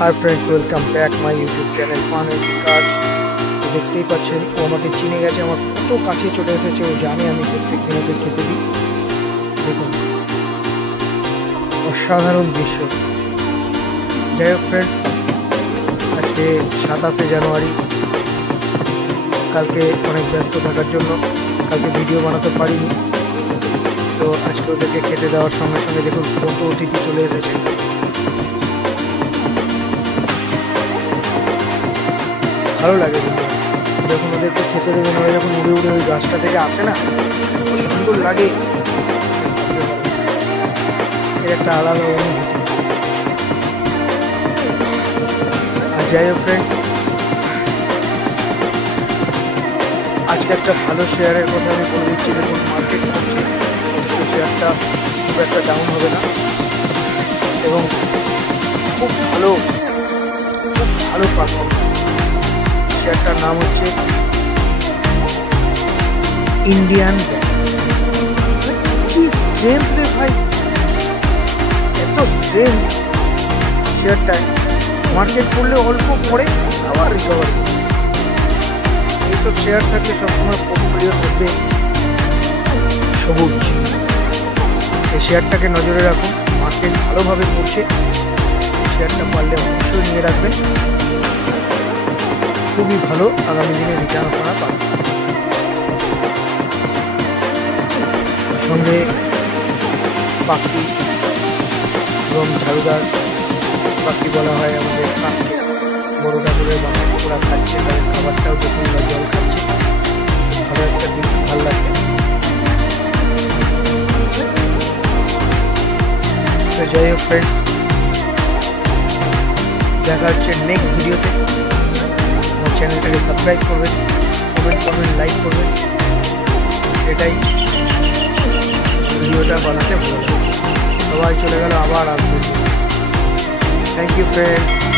Hi friends, welcome back my YouTube channel fun with Bikash. দেখতেই পাচ্ছেন ও আমাকে চিনে গেছে, আমার কত কাছে চলে এসেছে। ও জানে আমি প্রত্যেক দিন ওকে খেতে দিই। দেখুন, অসাধারণ দৃশ্য। যাই হোক ফ্রেন্ডস, আজকে 27শে জানুয়ারি। কালকে অনেক ব্যস্ত থাকার জন্য কালকে ভিডিও বানাতে পারিনি। তো আজকে ওদেরকে খেতে দেওয়ার সঙ্গে সঙ্গে দেখুন কত অতিথি চলে এসেছে। ভালো লাগে যখন ওদেরকে খেতে দেবেন, ওরা যখন উড়ে উড়ে ওই গাছটা থেকে আসে না, খুব সুন্দর লাগে। এর একটা আলাদা অনুভূতি। আর যাই হোক ফ্রেন্ডস, আজকে একটা ভালো শেয়ারের কথা আমি বলে দিচ্ছি। দেখুন, মার্কেট করছে, তো শেয়ারটা খুব একটা ডাউন হবে না এবং খুব ভালো পারফরমেন্স। শেয়ারটার নাম হচ্ছে ইন্ডিয়ান ব্যাংক। কি স্ট্রেংথ রে ভাই, এত স্ট্রেংথ শেয়ারটায়। মার্কেট করলে অল্প পরে আবার রিকভার। এইসব শেয়ার থাকলে সবসময় পোর্টফোলিও থাকবে সবুজ। এই শেয়ারটাকে নজরে রাখুন, মার্কেট ভালোভাবে পড়ছে। শেয়ারটা পারলে অবশ্যই নিয়ে রাখবেন, খুবই ভালো আগামী দিনে রিটার্ন আপনারা পাবেন। সঙ্গে পাখি এবং ঝাড়ুদার পাখি বলা হয় আমাদের সাথে বড় ঠাকুরের বাবা, ওরা খাচ্ছে তাদের খাবারটাও দেখুন, বা জল খাচ্ছে। ভালো একটা দিন, ভালো লাগবে। তো যাই হোক ফ্রেন্ডস, দেখা হচ্ছে নেক্সট ভিডিওতে। আমার চ্যানেলটাকে সাবস্ক্রাইব করবেন, কমেন্ট করবেন, লাইক করবেন। এটাই ভিডিওটা বানাতে ভালো লাগে। সবাই চলে গেল, আবার আসবে। Thank you friends.